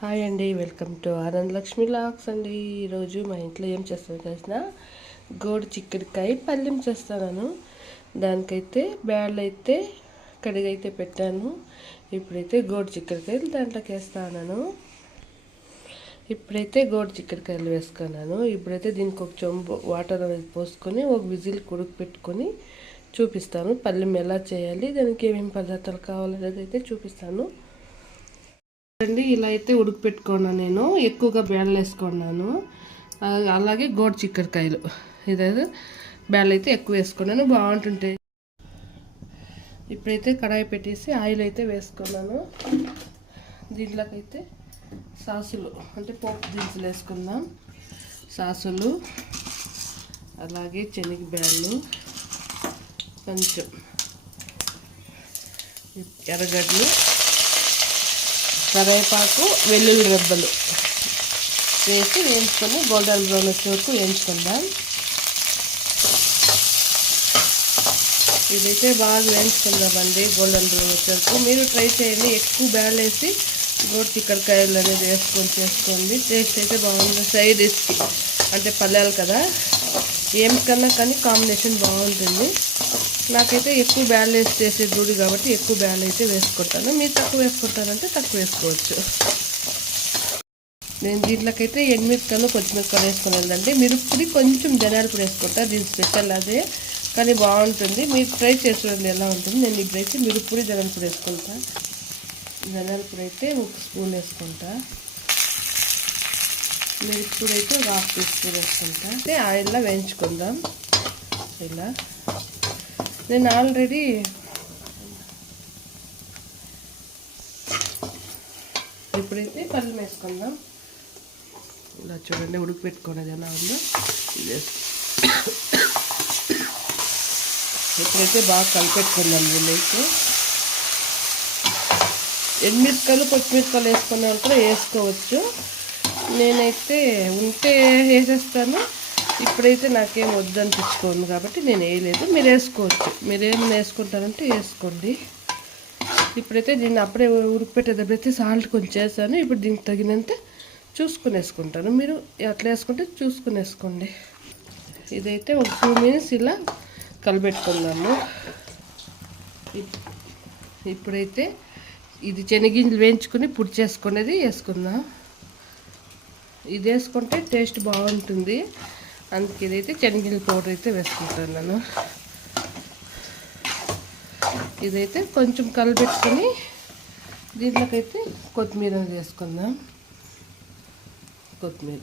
Hi అండి, welcome to Anand Lakshmi lakhs అండి. ఈరోజు మా ఇంట్లో ఏం చేస్తాను తెలిసిన గోడు చిక్కుడుకాయ పల్లెం చేస్తాను. దానికైతే బ్యాళ్ళు అయితే కడిగైతే పెట్టాను. ఇప్పుడైతే గోడు చిక్కుడుకాయలు దాంట్లోకి వేస్తాను. ఇప్పుడైతే గోడు చిక్కుడుకాయలు వేసుకున్నాను. ఇప్పుడైతే దీనికి ఒక చెంబు వాటర్ పోసుకొని ఒక విజిల్ కొడుకు పెట్టుకొని చూపిస్తాను. పల్లెం ఎలా చేయాలి, దానికి ఏమేమి పదార్థాలు కావాలనేది అయితే చూపిస్తాను అండి. ఇలా అయితే ఉడకపెట్టుకున్నాను. నేను ఎక్కువగా బ్యాళ్ళు వేసుకున్నాను. అలాగే గోడు చిక్కుడుకాయలు ఇదైతే బ్యాళ్ళు అయితే ఎక్కువ వేసుకున్నాను, బాగుంటుంటాయి. ఇప్పుడైతే కడాయి పెట్టేసి ఆయిల్ అయితే వేసుకున్నాను. దీంట్లోకైతే సాసులు అంటే పోపు దినుసులు వేసుకుందాం. సాసులు, అలాగే శనగబ్యాళ్ళు, కొంచెం ఎర్రగడ్డలు, కరివేపాకు, వెల్లుల్లి రెబ్బలు వేసి వేయించుకొని గోల్డెన్ బ్రౌన్ వచ్చే వరకు వేయించుకుందాం. ఇదైతే బాగా వేయించుకుందామండి గోల్డెన్ బ్రౌన్ వచ్చే వరకు. మీరు ట్రై చేయండి, ఎక్కువ బ్యాళ్ళు వేసి గోడు చిక్కుడుకాయలు అనేది వేసుకొని చేసుకోండి. టేస్ట్ అయితే బాగుంటుంది. సైడ్ డిష్కి అంటే పల్లెలు కదా, ఏం కన్నా కానీ కాంబినేషన్ బాగుంటుంది. నాకైతే ఎక్కువ బ్యాళ్ళు వేసి చేసే గుడి కాబట్టి ఎక్కువ బ్యాళ్ళు అయితే వేసుకుంటాను. మీరు తక్కువ వేసుకుంటారంటే తక్కువ వేసుకోవచ్చు. నేను దీంట్లోకైతే ఎండుమిరపకాయలు పచ్చిమిరపకాయలు వేసుకున్నానండి. మిరప్పొడి కొంచెం ధనియాల పొడి వేసుకుంటాను, దీని స్పెషల్ అదే, కానీ బాగుంటుంది. మీరు ట్రై చేసి చూడండి ఎలా ఉంటుంది. నేను ఇప్పుడైతే మిరప్పొడి ధనియాల పొడి వేసుకుంటాను. ధనియాల పొడి అయితే 1 స్పూన్ వేసుకుంటా, మిరప్పొడి అయితే 1/2 టీ స్పూన్ వేసుకుంటా. అయితే ఆయిల్లో వేయించుకుందాం. ఇలా నేను ఆల్రెడీ ఇప్పుడైతే పల్లెం వేసుకుందాం. ఇలా చూడండి ఉడకపెట్టుకున్నది ఎలా ఉందో ఇది ఇప్పుడైతే బాగా కలిపెట్టుకుందాం. వీళ్ళైతే ఎండుమిరపకాయలు పచ్చిమిరపకాయలు వేసుకున్నాను కూడా వేసుకోవచ్చు. నేనైతే ఉంటే వేసేస్తాను. ఇప్పుడైతే నాకేం వద్దనిపించుకోను కాబట్టి నేను వేయలేదు. మీరు వేసుకోవచ్చు, మీరు ఏమైనా వేసుకుంటారంటే వేసుకోండి. ఇప్పుడైతే దీన్ని అప్పుడే ఉడకపెట్టేటప్పుడైతే సాల్ట్ కొంచెం వేసాను. ఇప్పుడు దీనికి తగినంత చూసుకుని వేసుకుంటాను. మీరు అట్లా వేసుకుంటే చూసుకుని వేసుకోండి. ఇదైతే ఒక 2 మినిట్స్ ఇలా కలిపెట్టుకుందాము. ఇప్పుడైతే ఇది శనగింజలు వేయించుకుని పొడి చేసుకునేది వేసుకుందాం. ఇది వేసుకుంటే టేస్ట్ బాగుంటుంది. అందుకే ఇదైతే శనగింజల పౌడర్ అయితే వేసుకుంటున్నాను. ఇదైతే కొంచెం కలిపెట్టుకొని దీంట్లోకైతే కొత్తిమీర వేసుకుందాం. కొత్తిమీర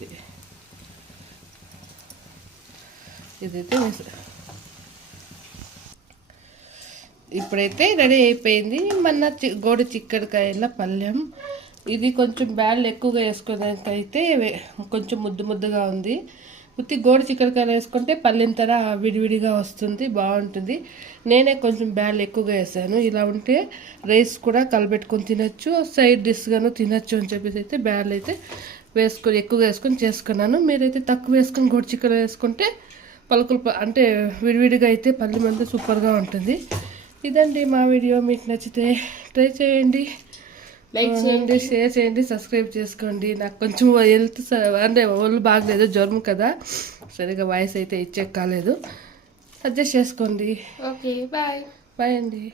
ఇదైతే ఇప్పుడైతే రెడీ అయిపోయింది మన గోడు చిక్కుడుకాయల పల్లెం. ఇది కొంచెం బ్యాళ్ళు ఎక్కువగా వేసుకోవడానికైతే కొంచెం ముద్దుగా ఉంది. ఉత్తి గోడు చిక్కుడుకాయలు వేసుకుంటే పల్లెం తర విడివిడిగా వస్తుంది, బాగుంటుంది. నేనే కొంచెం బ్యాళ్ళు ఎక్కువగా వేసాను. ఇలా ఉంటే రైస్ కూడా కలబెట్టుకొని తినచ్చు, సైడ్ డిష్గాను తినచ్చు అని చెప్పేసి అయితే బ్యాళ్ళు అయితే ఎక్కువగా వేసుకొని చేసుకున్నాను. మీరైతే తక్కువ వేసుకొని గోడు చిక్కుడు వేసుకుంటే పలుకులు అంటే విడివిడిగా అయితే పల్లెం అంతా సూపర్గా ఉంటుంది. ఇదండి మా వీడియో. మీకు నచ్చితే ట్రై చేయండి, లైక్ చేయండి, షేర్ చేయండి, సబ్స్క్రైబ్ చేసుకోండి. నాకు కొంచెం హెల్త్ అంటే ఒళ్ళు బాగలేదు, జ్వరం కదా, సరిగా వాయిస్ అయితే ఇచ్చేక్ కాలేదు. అడ్జస్ట్ చేసుకోండి. ఓకే, బాయ్ అండి.